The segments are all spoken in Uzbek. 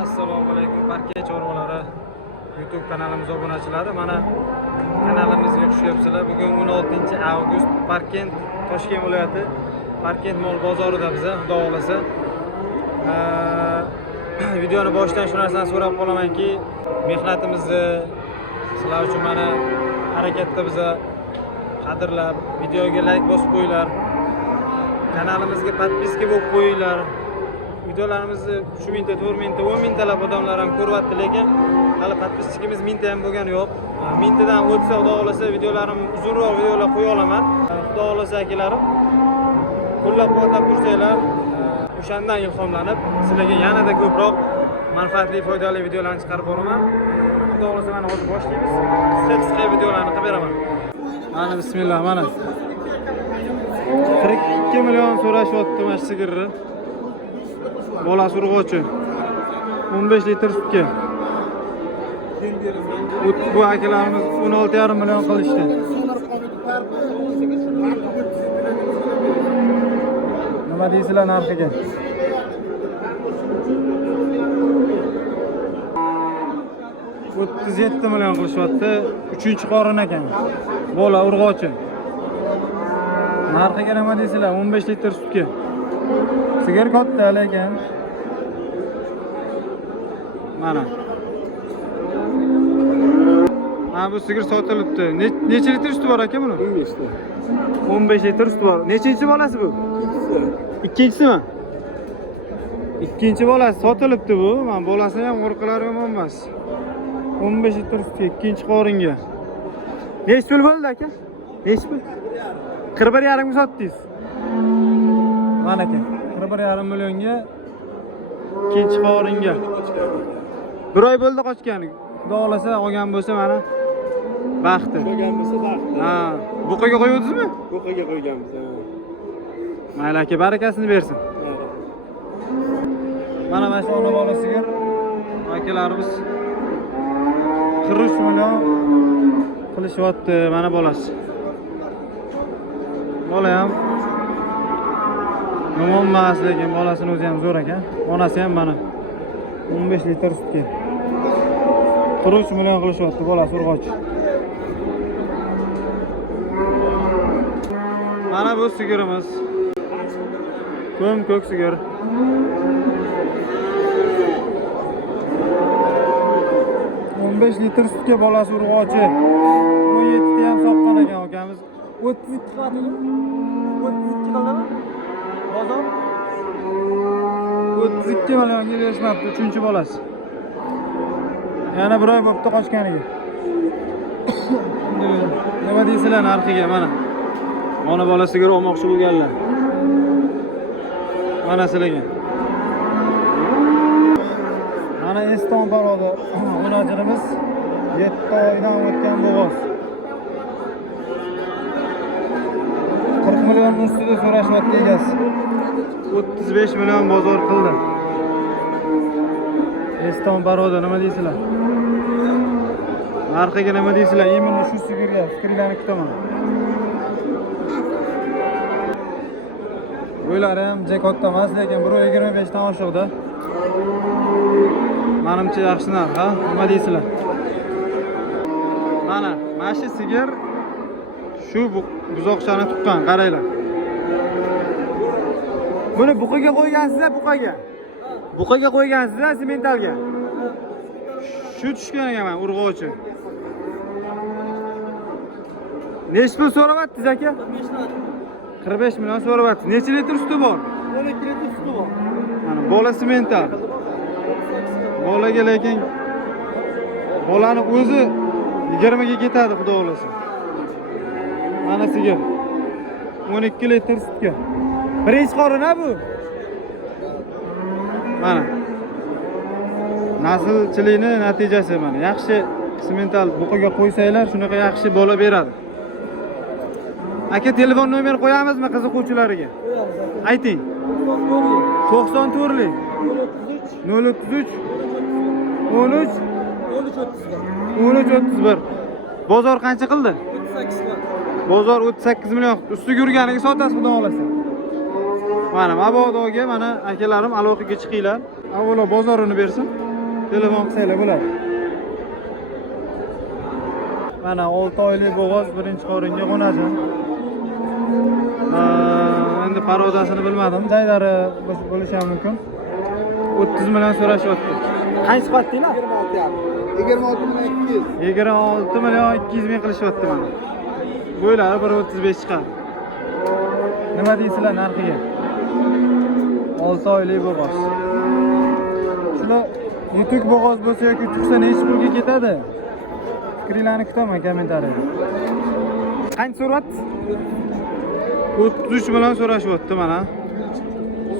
Assalomu alaykum Parkent chorvalari YouTube kanalimiz obunachilari. Mana kanalimizga xush kelibsizlar. Bugun 16-avgust Parkent Toshkent viloyati Parkent mol bozorida biza xudo xolasa videoni boshdan shu narsani so'rab qolamanki, mehnatimizni sizlar uchun mana harakatda biza qadrlab, videoga like bosib qo'yinglar. Kanalimizga podpiska bo'lib qo'yinglar. Videolarimizni 3 mingta, 4 mingta, 10 mingtalab odamlar ham ko'ryapti, lekin hali podpischimiz mingta ham bo'lgani yo'q. Mingtadan o'tsa, xudo xolasa videolarim uzunroq videolar qo'ya olaman. Xudo xolasa akalarim, qo'llab-quvvatlab tursanglar, o'shandan ilhomlanib sizlarga yanada ko'proq manfaatli, foydali videolarni chiqarib boraman. Xudo xolasa mana hozir boshlaymiz. Qisqa videolarni qilib beraman. Mana bismillah, mana 42 million so'rashyapti mana sigirni. Bolasi urg'ochi 15 litr sutga. Bu akalarimiz 16,5 million qilishdi. Nima deysizlar narxiga? 37 million qilishyapti. 3-qorin ekan. Bola urg'ochi. Narxiga nima deysizlar? 15 litr sutga. Sigir katta lekin mana bu sigir sotilibdi. Necha litr suti bor aka buni? 15 ta. 15 litr suti bor. Nechinchi bolasi bu? Ikkinchisimi? Ikkinchi bolasi sotilibdi bu. Men bolasini ham qo'rqilari yomon emas. 15 litr sutga ikkinchi qoringa. Nech pul bo'ldi aka? Nech pul? 41,5 ming sotdingiz. Mana aka 41,5 millionga ikkinchi qoringa. Bir oy bo'ldi qochgani. Xudo xolasa olgan bo'lsa mana baxti. Olgan bo'lsa baxti. Ha, buqaga qo'yibdingizmi? Buqaga qo'yganmiz. Mayli aka, barakasini bersin. Mana shu ona bola sigir akalarimiz 43 million qilishyapti mana bolasi. Bola ham yomon emas, lekin bolasini o'zi ham zo'r ekan. Onasi ham mana 15 litr sutga 43 million qilishyapti bolasi urg'ochi. Mana bu sigirimiz. Ko'k sigir. Litr sutga bolasi urg'ochi. 17 ta ham soqqan ekan akamiz. 32 qiladi. 32 qildimi? Bozor 32 millionga berishmabdi, 3-bolasi. Yana bir oy bo'pti qochganiga. Nima deysizlar narxiga mana? Ona bola sigir olmoqchi bo'lganlar. Mana sizlarga. Mana Eston baroda o'najirimiz 7 oydan o'tgan bo'g'oz. 40 million ustida so'rashyapti egasi. 35 million bozor qildi. Eston baroda nima deysizlar? Narxiga nima deysizlar? Imonni shu sigirga fikringizni kutaman. O'ylari ham katta emas, lekin 1.25 dan oshiqda. Menimcha yaxshi narx, ha? Nima deysizlar? Mana shu sigir shu buzoqchani tuqqan, qaranglar. Buni buqaga qo'ygansizlar, buqaga. Buqaga qo'ygansizlar sementalga. Shu tushgan ekan urg'ochi. Nech pul so'rayapsiz aka? 45 million so'rayapsiz. Necha litr suti bor? 12 litr suti bor. Mana bola semental. Bolaga lekin bolani o'zi 20 ga ketadi, xudo xolasa. Mana sigir 12 litr sutga. Birinchi qorin-a bu? Mana naslchilikni natijasi mana. Yaxshi semental buqaga qo'ysanglar, shunaqa yaxshi bola beradi. Aka, telefon nomer qo'yamizmi qiziquvchilariga? Qo'yamiz aka. Ayting. 94lik 033 13 31. Bozor qancha qildi? 38 million. Bozor 38 million. Ustiga yurganiga sotasiz, xudo xolasa. Mana mabodoga mana akalarim aloqaga chiqinglar. Avvalo bozorini bersin. telefon qilsanglar bo'ladi. Mana 6 oylik bo'g'oz birinchi qoringa qo'nadi. Endi parodasini bilmadim, jaylari bo'lishi ham mumkin. 30 million so'rashyapti. Qancha qilyaptinglar? 26 million 200. 26 million 200 ming qilishyapti mana. Bo'ylari 1.35 chiqadi. Nima deysizlar narxiga? 6 oylik bo'g'oz. Shular yutuq bo'g'oz bo'lsa yoki tuqsa necha pulga ketadi? Fikringizni kutaman kommentariyada. Qancha so'rayapti? 33 million so'rashyapti mana.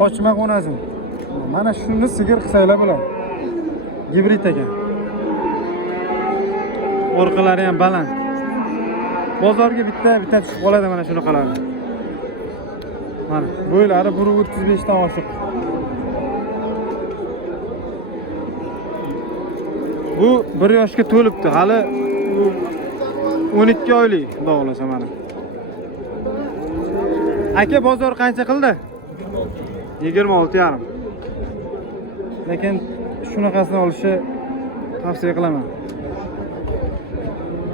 Qochma qo'nasin. Mana shuni sigir qilsanglar bo'ladi. Gibrid ekan. Orqalari ham baland. Bozorga bitta tushib qoladi mana shunaqalarni. Mana bo'ylari 1.35 dan oshiq. Bu 1 yoshga to'libdi. Hali 12 oylik, xudo xolasa mana. Aka bozor qancha qildi? 26,5. Lekin shunaqasini olishni tavsiya qilaman.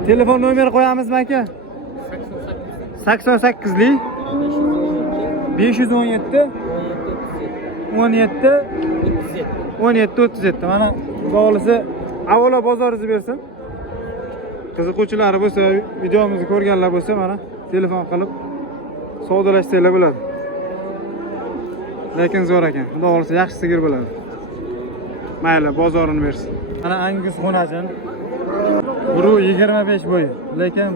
Telefon nomeri qo'yamizmi aka? 88lik 517 17 37. Mana o'g'lisi avvalo bozoringizni bersin. Qiziquvchilari bo'lsa, videomizni ko'rganlar bo'lsa, mana telefon qilib savdolashsanglar bo'ladi. Lekin zo'r ekan. Xudo xolasa yaxshi sigir bo'ladi. Mayli, bozorini bersin. Mana Angus xonajin. 1.25 bo'yi, lekin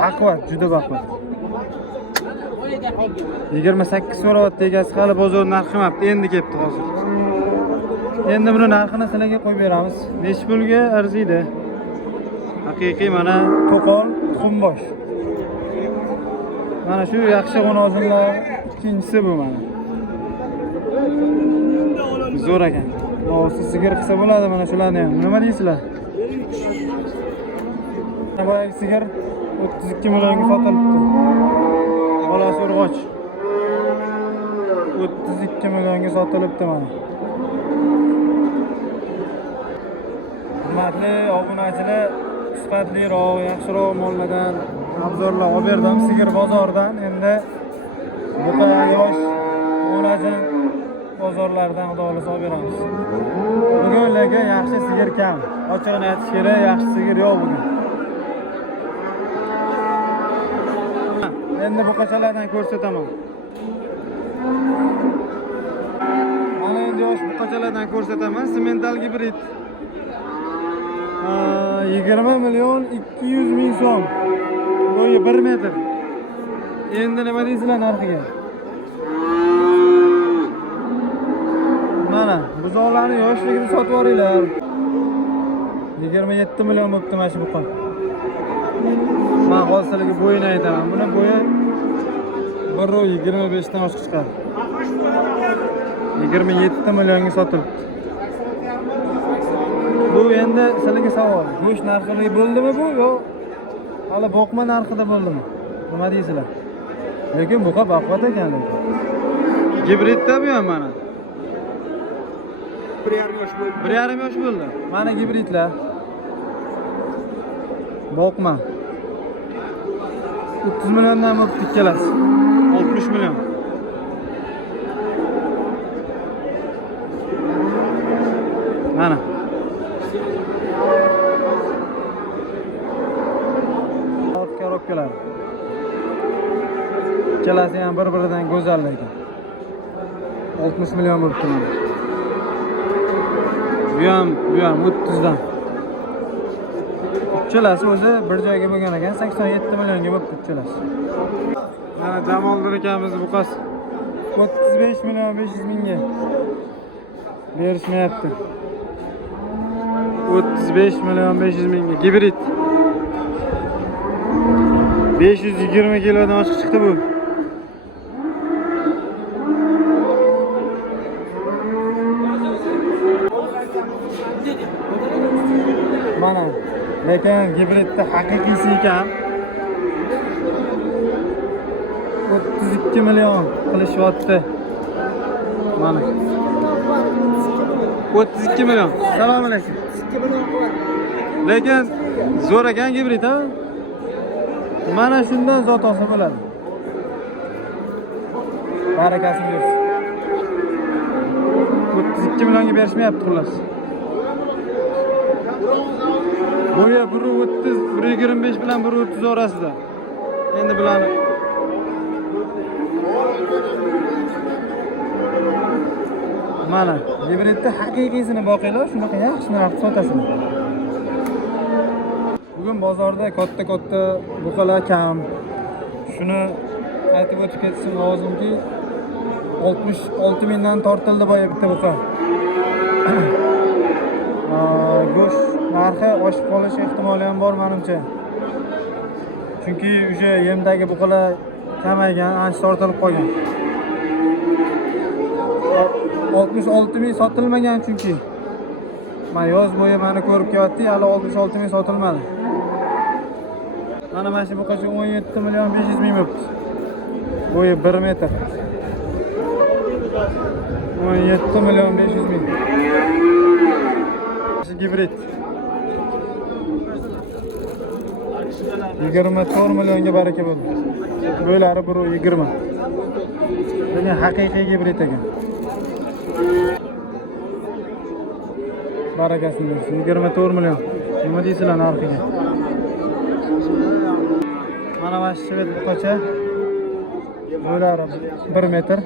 baquvvat, juda baquvvat. 28 so'rayapti egasi, hali bozor narxi qilmabdi, endi kelibdi hozir. Endi buni narxini sizlarga qo'yib beramiz. Necha pulga arziydi? Haqiqiy mana to'qol xumbosh. Mana shu yaxshi g'onozinlar ikkinchisi bu mana. Zo'r ekan. O'zi sigir qilsa bo'ladi mana shularni ham. Nima deysizlar? Boyagi sigir 32 millionga sotilibdi. Bolasi urg'och. 32 millionga sotilibdi mana. Hurmatli obunachilar, sifatliroq, yaxshiroq mollardan obzorlar olib berdim sigir bozoridan. Endi buqa yosh onajin bozorlardan xudo xolasa olib beramiz. Bugun lekin yaxshi sigir kam. Ochig'ini aytish kerak, yaxshi sigir yo'q bugun. Endi buqachalardan ko'rsataman. Mana endi yosh buqachalardan ko'rsataman. Simental gibrid. 20 million 200 ming so'm. Bo'yi 1 metr. Endi nima deysizlar narxiga? Mana buzoqlarni yoshligini sotib yuboringlar. 27 million bo'pti mana shu buqa. Men hozirgi bo'yini aytaman. Buni bo'yi 1.25 dan oshiq chiqadi. 27 millionga sotilibdi. Bu endi sizlarga savol. Go'sht narxi bo'ldimi bu yo hali boqma narxida bo'ldimi? Nima deysizlar? Lekin buqa baquvvat ekan. Gibridda bu ham mana. 1,5 yosh bo'ldi. 1,5 yosh bo'ldi. Mana gibridlar. Boqma. 30 milliondan bo'pti ikkalasi. 60 million. Mana. Korobkalar. Ikkalasi ham bir-biridan go'zal ekan. 60 million bo'pti mana. Bu ham 30 dan. Uchalasi o'zi bir joyga bo'lgan ekan, 87 millionga bo'pti uchalasi. Mana Jamoldir akamiz buqasi 35 million 500 mingga berishmayapti. 35 million 500 mingga gibrid. 520 kilodan oshiq chiqdi bu. Mana lekin gibridda haqiqiysi ekan. 32 million qilishyapti. Mana. 32 million. Assalomu alaykum. 2 million qilar. Lekin zo'r ekan gibrid, ha? Mana shundan zot olsa bo'ladi. Barakasini bersin. 32 millionga berishmayapti xullas. Bo'yi 1.30, 1.25 bilan 1.30 orasida. Endi bularni mana gibridni haqiqiysini boqinglar, shunaqa yaxshi narx sotasizlar. Bugun bozorda katta buqalar kam. Shuni aytib o'tib ketishim lozimki, 66 mingdan tortildi boya bitta buqa. Go'sht narxi oshib qolish ehtimoli ham bor menimcha. Chunki o'sha yemdagi buqalar kamaygan, ancha tortilib qolgan. 66 ming sotilmagan chunki. Men yoz bo'yi meni ko'rib kelyapti, hali 66 ming sotilmadi. Mana shu buqacha 17 million 500 ming bo'libdi. Bo'yi 1 metr. 17 million 500 ming. Gibrid 24 millionga baraka bo'ldi. Bo'ylari 1.20. Lekin haqiqiy gibrid ekan. Barakasini bersin. 24 million. Nima deysizlar narxiga? Mana bu shved buqacha. Bo'ylari 1 metr.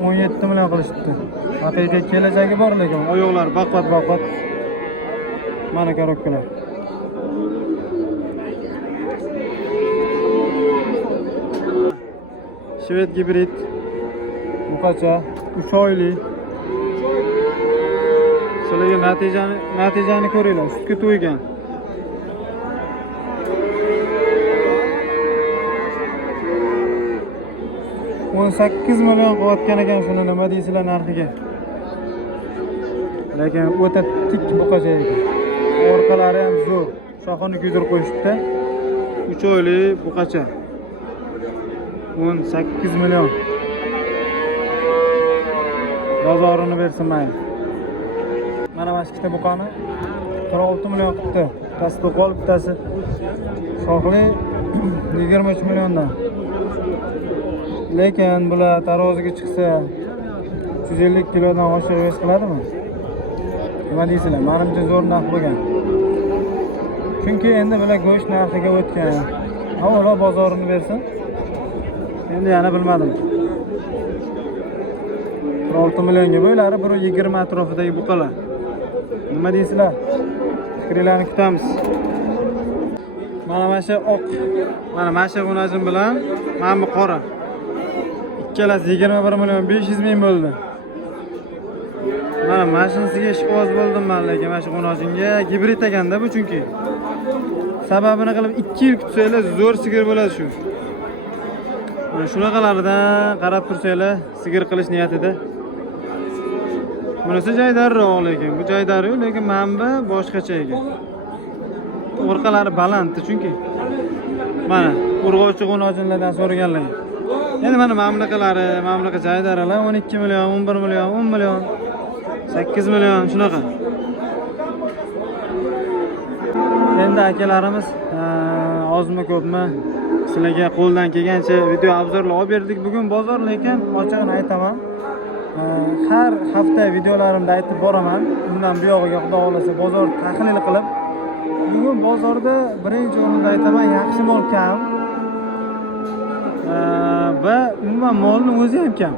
17 million qilishibdi. Haqiqiy kelajagi bor lekin oyoqlar baqvat. Mana korobkalar. Shved gibrid buqacha 3 oylik. Sizlarga natijani ko'ringlar. Sutga to'ygan. $18 million qilayotgan ekan, shuni nima deysizlar narxiga? Lekin o'ta tik buqacha ekan. Orqalari ham zo'r. Shoxini kuydirib qo'yishdi. 3 oylik buqacha. 18 million. Bozorini bersin mayli. Mana bu ikkita buqani 46 million qilibdi. Bittasi to'qol, bittasi shoxli 23 milliondan. Lekin bular taroziga chiqsa 350 kilodan oshiq vес qiladimi? Nima deysizlar? Menimcha zo'r narx bo'lgan. Chunki endi bular go'sht narxiga o'tgan. Avvalo bozorini bersin. Endi yana bilmadim. 6 millionga bo'ylari 1.20 atrofidagi buqalar. Nima deysizlar? Fikringizni kutamiz. Mana shu oq, mana shu g'unajim bilan mana bu qora. Ikkalasi 21 million 500 ming bo'ldi. Mana mashinasiga ishqiboz bo'ldim men, lekin mana shu g'unajimga gibrid ekanda bu chunki. Sababini qilib 2 yil kutsanglar zo'r sigir bo'ladi shu. Mana shunaqalardan qarab tursanglar sigir qilish niyatida. Bunisi joydarroq lekin, bu joydari yo'q, lekin manba boshqacha ekan. Orqalari balanddi chunki. Mana urg'ovchi g'unojinlardan so'raganlar. Endi mana mamlaka joydaralar 12 million, 11 million, 10 million, 8 million shunaqa. Endi akalarimiz ozmi ko'pmi sizlarga qo'ldan kelgancha video obzorlar olib berdik. Bugun bozor, lekin ochig'ini aytaman, har hafta videolarimda aytib boraman. Bundan bu yog'iga xudo xolasa bozor tahlil qilib, bugun bozorda birinchi o'rinda aytaman, yaxshi mol kam va umuman molni o'zi ham kam.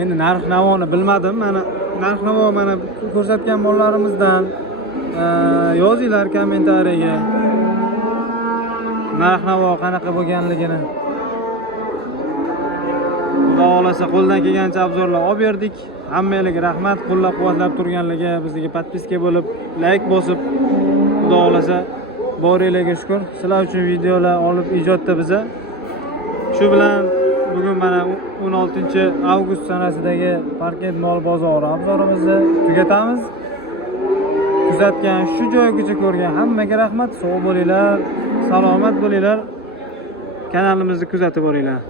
Endi narx-navoni bilmadim. Mana narx-navo mana ko'rsatgan mollarimizdan yozinglar kommentariyaga. Narx-navo qanaqa bo'lganligini. Xudo xolasa qo'ldan kelgancha obzorlar olib berdik. Hammalarga rahmat, qo'llab-quvvatlab turganlarga, bizga podpiska bo'lib, like bosib, xudo xolasa boringlarga shukr. Sizlar uchun videolar olib ijodda biza. Shu bilan bugun mana 16 avgust sanasidagi Parkent mol bozori obzorimizni tugatamiz. Kuzatgan, shu joygacha ko'rgan hammaga rahmat. Sog' bo'linglar, salomat bo'linglar. Kanalimizni kuzatib boringlar.